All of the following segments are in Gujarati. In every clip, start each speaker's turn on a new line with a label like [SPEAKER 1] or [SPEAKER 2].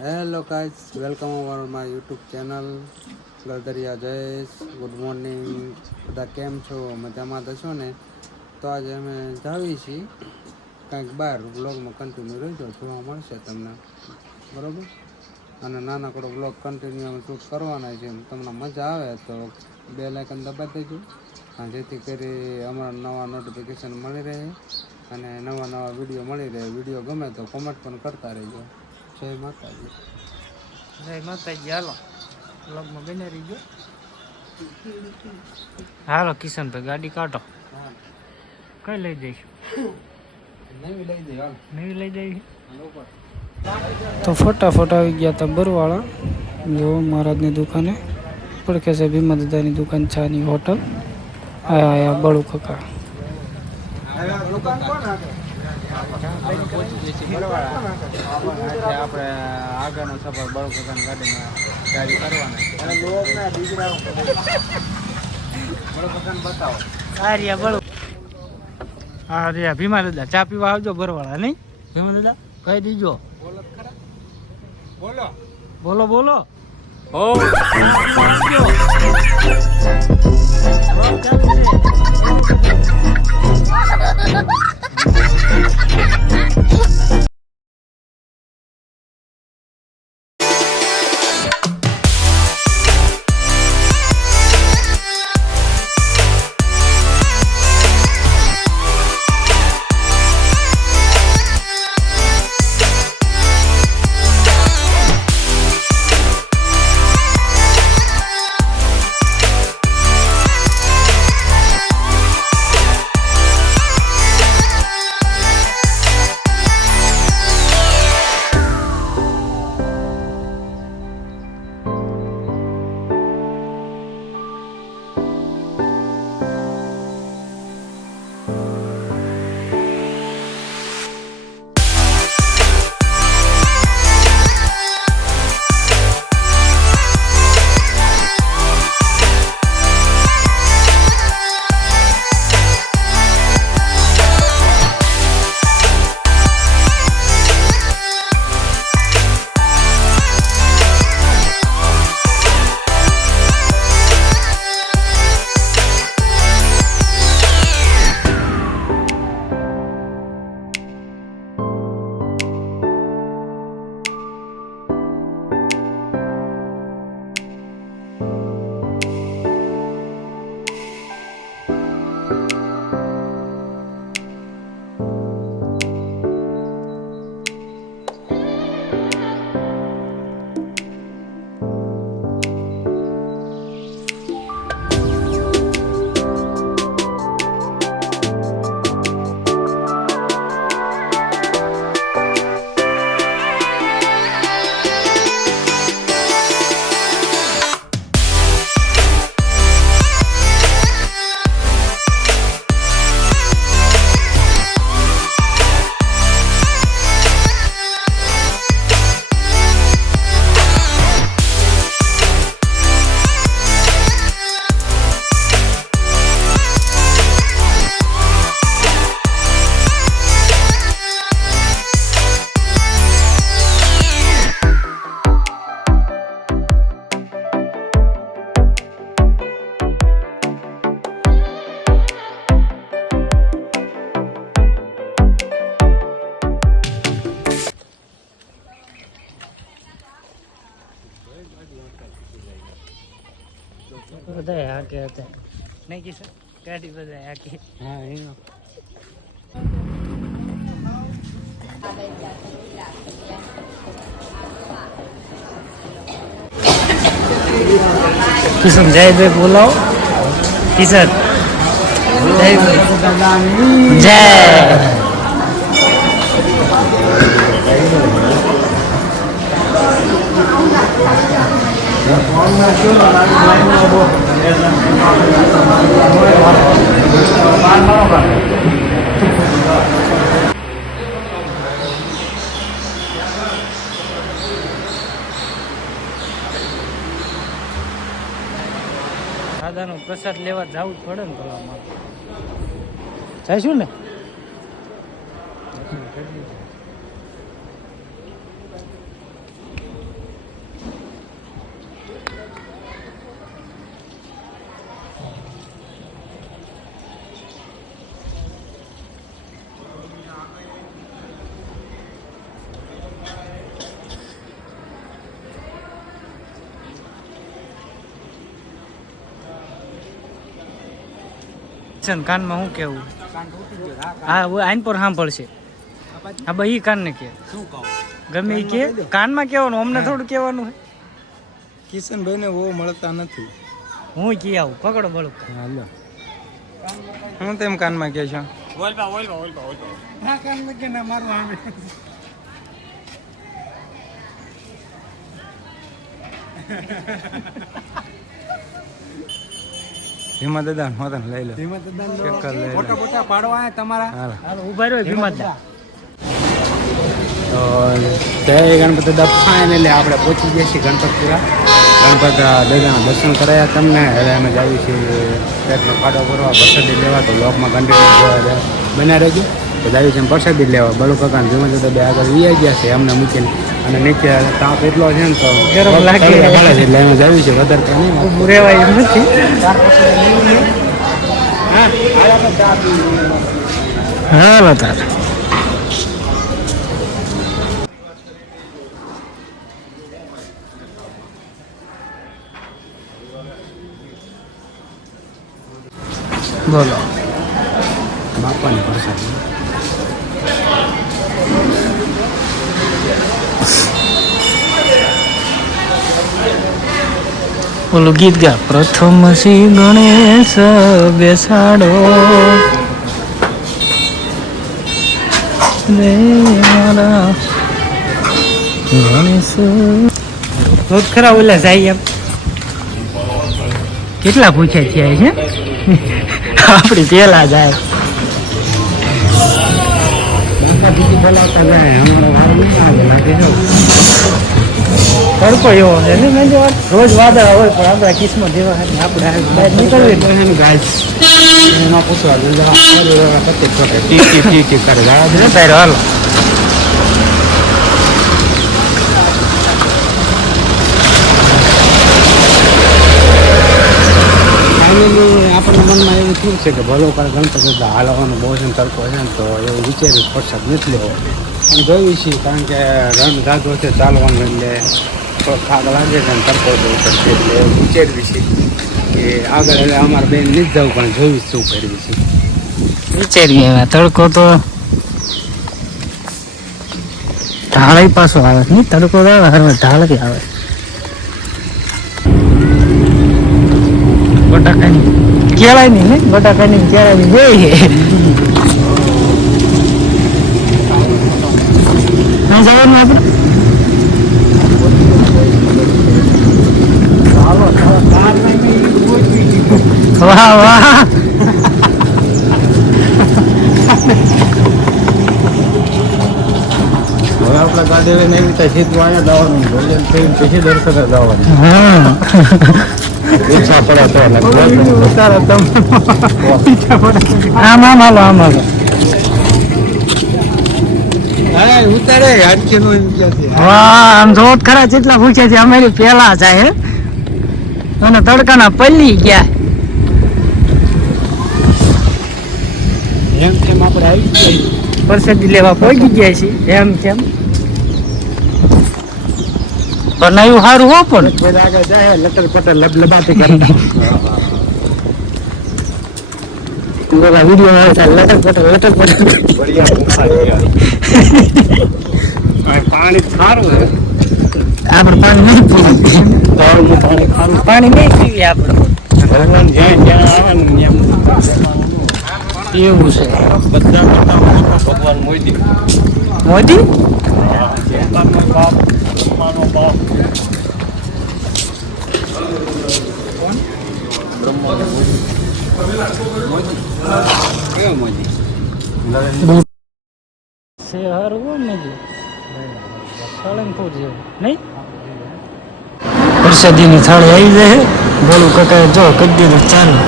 [SPEAKER 1] Hello guys welcome over my YouTube channel Galdariya Jayesh. Good morning બધા કેમ છો? મજામાં થશો ને? તો આજે અમે જાવી છીએ કાંઈક બહાર. બ્લોગમાં કન્ટિન્યુ રહેજો, જોવા મળશે તમને. બરાબર? અને નાનકડો બ્લોગ કન્ટિન્યુ અમે શૂટ કરવાના છે તમને મજા આવે તો બે લાઇકન દબાવી દેજો. જેથી કરી અમારા નવા નોટિફિકેશન મળી રહે અને નવા નવા વીડિયો મળી રહે. વીડિયો ગમે તો કોમેન્ટ પણ કરતા રહેજો. જય માતાજી.
[SPEAKER 2] જય માતાજી હાલો. બ્લોગમાં બને રહી ગયો. હાલો કિશનભાઈ ગાડી કાઢો. કઈ લઈ જઈશું?
[SPEAKER 1] નવી લઈ જઈ હાલ.
[SPEAKER 2] નવી લઈ જઈશું? તો ફટાફટ આવી ગયા હતા બરવાળા. જો મહારાજની દુકાને. પણ છે ભીમા દાદાની દુકાન ચાની હોટલ. આયા આયા બળુ કાકા.
[SPEAKER 1] પહોંચી જઈએ છીએ આપણે આગળનો સફર બળોકાકાની ગાડીમાં ગાડી કરવાના
[SPEAKER 2] હા રિયા ભીમા દાદા ચા પીવા આવજો બરવાળા નહીં? ભીમા દાદા કહી દીજો.
[SPEAKER 1] બોલો. બોલો
[SPEAKER 2] બોલો. બોલો
[SPEAKER 1] હો
[SPEAKER 2] ગાડી બધા આખી.
[SPEAKER 1] હા એનો.
[SPEAKER 2] કિશન જયભાઈ બોલાવો. કિશન. જય દાદાનો પ્રસાદ લેવા જવું જ પડે ને પેલા મારે જઈશું ને? કિશન કાનમાં શું કેવું? હા આઈન પર સાંભળશે. હા ભાઈ ઈ કાન ને કે.
[SPEAKER 3] શું કહું
[SPEAKER 2] ગમે ઈ કે. કાનમાં કહેવાનું અમને થોડું કહેવાનું હે
[SPEAKER 3] કિશનભાઈ ને બહુ મળતા નથી.
[SPEAKER 2] હું કી આવું? પકડો બળો.
[SPEAKER 3] હાલો હું તેમ કાનમાં કે છો? ભીમા દાદા લઈ લો. ભીમા દાદા.
[SPEAKER 4] ફોટા ફોટા પાડવા તમારા.
[SPEAKER 3] હાલો.
[SPEAKER 2] ઊભા રહ્યો ભીમાદા
[SPEAKER 3] તો જય ગણપતિ દાદા. ફાઇનલી આપણે પહોંચી ગયા છીએ ગણપતપુરા. ગણપત દાદાના દર્શન કરાયા તમને. હવે અમે જઈએ છીએ પેટનો ફાડો ભરવા પ્રસાદી લેવા. તો લોકમાં કન્ટિન્યુ બન્યા રહેજો. તો જઈએ છીએ પ્રસાદી લેવા. બળુ કાકા ને ભીમા દાદા બે આગળ વી ગયા છે. અમને મૂકીને અને નીચે તાપ એટલો છે ને તો
[SPEAKER 2] ગરમ લાગે.
[SPEAKER 3] તળિયા ગાળે છે એટલે અમે જઈએ છીએ વધારે તો નહીં
[SPEAKER 2] ઊભું રહેવાય એમ નથી હાલો તાર બોલો
[SPEAKER 3] બાપાની પ્રસાદી
[SPEAKER 2] ઓલું ગીત ગા. પ્રથમ શ્રી ગણેશ બેસાડો. રોજ ખરા ઓલા જાય એમ. કેટલા પૂછ્યા છે? આપણી પેલા જાય.
[SPEAKER 3] બાપા બીજી બોલાવતા જાય હમણાં વાર નહીં આવે લાગે છે
[SPEAKER 2] તડકો એવો છે. ને મેં જો રોજ વાદળા હોય પણ આપણા કિસ્મત જેવા છે આપણે આ બહાર નીકળવી.
[SPEAKER 3] ગાય એમાં પૂછવા જવા સત્ય ખોટે ટી ટી ટી ટી કરે
[SPEAKER 2] ને? તારે હાલ.
[SPEAKER 3] ફાઇનલી મનમાં છે કે ભલો કરે ગણપતિ દાદા હાલવાનો બહુ છે તડકો છે ને તો એવું વિચાર્યું વરસાદ નથી લેવો. અને જોયું છીએ, કારણ કે રણ જાગો છે ચાલવાનું એટલે થોડો થાક લાગે છે અને તડકો છે એટલે એવું વિચાર્યું છે કે આગળ એટલે અમારે બેન નથી જવું, પણ જોયું શું કરવી છે.
[SPEAKER 2] વિચારીએ તડકો તો ઢાળ પાછો આવે નહીં? તડકો આવે હવે ઢાળ આવે. બટાકાની કેળાય નહીં ને બટાકાની કેળાની જોઈએ ના જવાનું આપણે વાહ વાહ
[SPEAKER 3] હવે આપણે ગાડી લઈને એવી રીતે સીધું અહીંયા જવાનું ભોજન થઈને પછી દર્શને જવાનું
[SPEAKER 2] હા
[SPEAKER 3] ઈચ્છા પડે તો લગભગ
[SPEAKER 2] આમ આમ હાલો આમ હાલો.
[SPEAKER 3] હા ઉતારે હાડકી નો એમ ક્યાંથી
[SPEAKER 2] વાહ આમ જોત ખરા જેટલા પૂછ્યા છે અમારી પેલા જાય હે. અને તડકાના પલ્લી ગયા.
[SPEAKER 3] એમ કેમ આપણે આવી ગયા
[SPEAKER 2] પ્રસાદી લેવા પહોંચી ગયા છે એમ કેમ બનાવ્યું સારું હો પણ.
[SPEAKER 3] બધા આગળ જાય લટર પટર લબ લબાટી કરે.
[SPEAKER 2] વીડિયો આવે છે લટક પટક લટક પટક
[SPEAKER 3] પાણી સારું
[SPEAKER 2] આપણે પાણી નહીં પીવું. પાણી નહીં પીવી આપણે. એવું છે.
[SPEAKER 3] બધા મોદી.
[SPEAKER 2] મોદી?
[SPEAKER 3] જેતાનો બાપ બ્રહ્માનો બાપ બ્રહ્માનો મોદી કયો મોદી
[SPEAKER 2] છે હારું હો ને જે સાળંગપુર જેવું નહીં પ્રસાદીની થાળી આવી જાય બોલું કકાએ જો કરી દીધું, ચાલુ.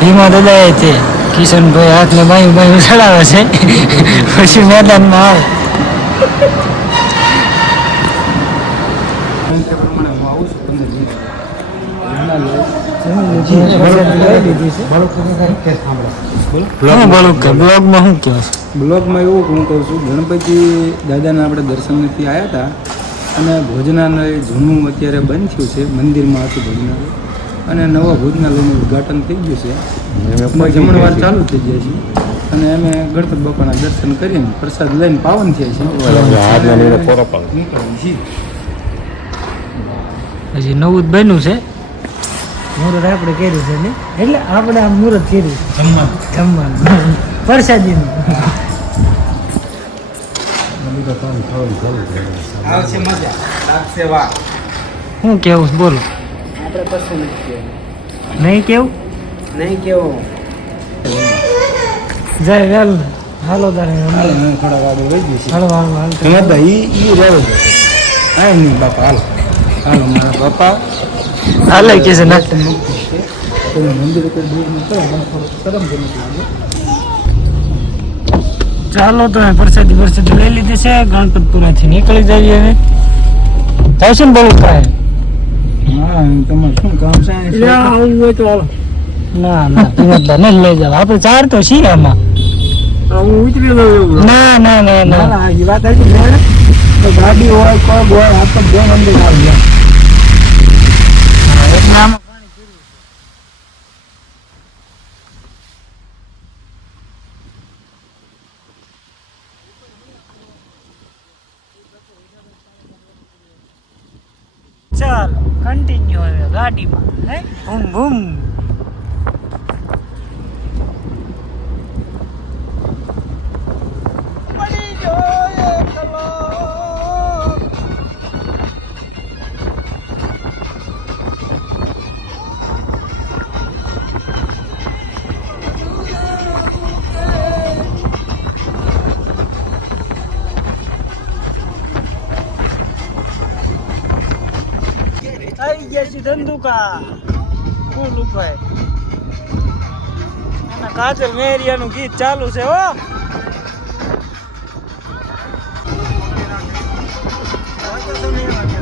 [SPEAKER 2] ભીમા દાદાએ તે કિશનભાઈ હાથને બાયું બાયું ચડાવે છે. પછી મેદાનમાં આવે. બ્લોગમાં
[SPEAKER 4] એવું હું કહું છું ગણપતિ દાદાના આપણે દર્શનથી આવ્યા હતા અને ભોજનાલય જૂનું અત્યારે બંધ થયું છે, મંદિરમાં હતું ભોજનાલય. અને નવા ભોજનાલયનું ઉદ્ઘાટન થઈ ગયું છે. જમણવાર ચાલુ થઈ જાય છે. અને અમે ગણપત બાપાના દર્શન કરીને પ્રસાદ લઈને પાવન થયા છીએ. પછી
[SPEAKER 2] હજી નવું જ બન્યું છે. મુહૂર્ત આપણે કર્યું છે ને? એટલે આપણે આ મુહૂર્ત કર્યું
[SPEAKER 4] જમવાનું.
[SPEAKER 2] જમવાનું. પ્રસાદીનું. શું કેવું બોલો?
[SPEAKER 3] આપણે કશું નથી કહેવું
[SPEAKER 2] નહીં કેવું?
[SPEAKER 3] નહીં કેવું?
[SPEAKER 2] જય વેલ. હાલો તારે
[SPEAKER 4] હાલો હું થોડા વાગે વહી ગયું છે.
[SPEAKER 2] હાલો હાલો હાલો.
[SPEAKER 4] તમારે તો ઈ ઈ રહેવું કાંઈ નહીં બાપા હાલો. હાલો મારા બાપા.
[SPEAKER 2] હાલે કે છે ના.
[SPEAKER 4] મુક્તિ છે. તમે મંદિર ઉપર દૂર ન કરો મને થોડું શરમજનક લાગે
[SPEAKER 2] ચાલો તો હવે પરસાદી પરસાદી લઈ લીધી છે. ગણપતપુરાથી નીકળી જઈએ હવે. થશે ને બહુ થાય
[SPEAKER 4] હા તમારે શું કામ છે
[SPEAKER 2] આવું હોય તો ના ના પિનતભાઈ નહીં લઈ જાવ આપણે ચાર તો છીએ આમાં ના ના. ના
[SPEAKER 4] ના વાત આવી તો ગાડી હોય પગ હોય હાથ પગ બે મંદિર આવી. જાય
[SPEAKER 2] એટલે આમાં ચાલ કન્ટિન્યુ હવે ગાડીમાં હે બૂમ બૂમ. આવી ગયા છે ધંધુકા ફૂલ ઉપર અને કાજલ મેરિયાનું ગીત ચાલુ છે હો. પ્રીત